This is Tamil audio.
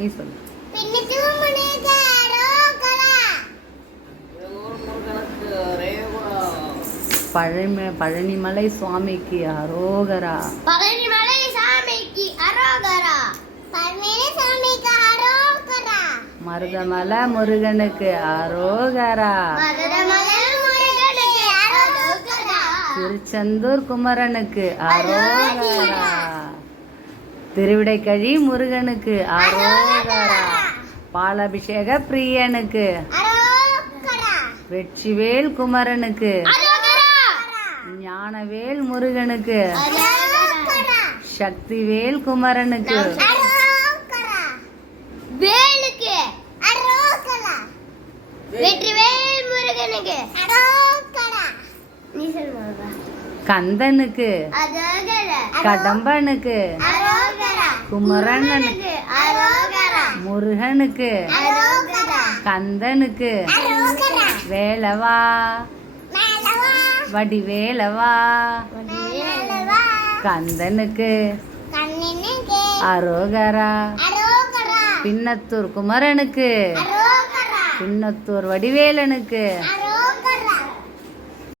நீ சொல்லு. பழனிமலை சுவாமிக்கு அரோகரா. பழனிமலை சாமிக்கு அரோகரா. பழனிசாமிக்கு அரோகரா. மருதமலை முருகனுக்கு அரோகரா. மருதமலை முருகனுக்கு அரோகரா. திருச்செந்தூர் குமரனுக்கு அரோகரா. திருவிடைக்கழி முருகனுக்கு அரோகரா. பாலாபிஷேக பிரியனுக்கு அரோகரா. வெற்றிவேல் குமரனுக்கு அரோகரா. ஞானவேல் முருகனுக்கு அரோகரா. சக்திவேல் குமரனுக்கு அரோகரா. வேலுக்கு அரோகரா. வெற்றிவேல் முருகனுக்கு அரோகரா. நீ சொல்லுவா. கந்தனுக்கு அரோகரா. கடம்பனுக்கு அரோகரா. குமரனுக்கு அரோகரா. முருகனுக்கு அரோகரா. கந்தனுக்கு அரோகரா. வேலவா மேலவா. வடிவேலவா. மேலவா. கந்தனுக்கு கண்ணினுக்கு அரோகரா. அரோகரா. பின்னத்தூர் குமரனுக்கு அரோகரா. பின்னத்தூர் வடிவேலனுக்கு